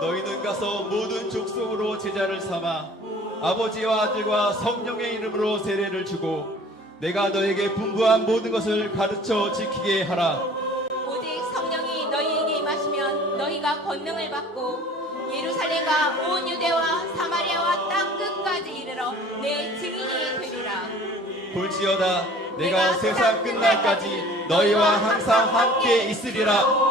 너희는 가서 모든 족속으로 제자를 삼아 아버지와 아들과 성령의 이름으로 세례를 주고 내가 너에게 분부한 모든 것을 가르쳐 지키게 하라. 너희가 권능을 받고 예루살렘과 온 유대와 사마리아와 땅 끝까지 이르러 내 증인이 되리라. 볼지어다 내가 세상 끝날까지 너희와 항상 함께 있으리라.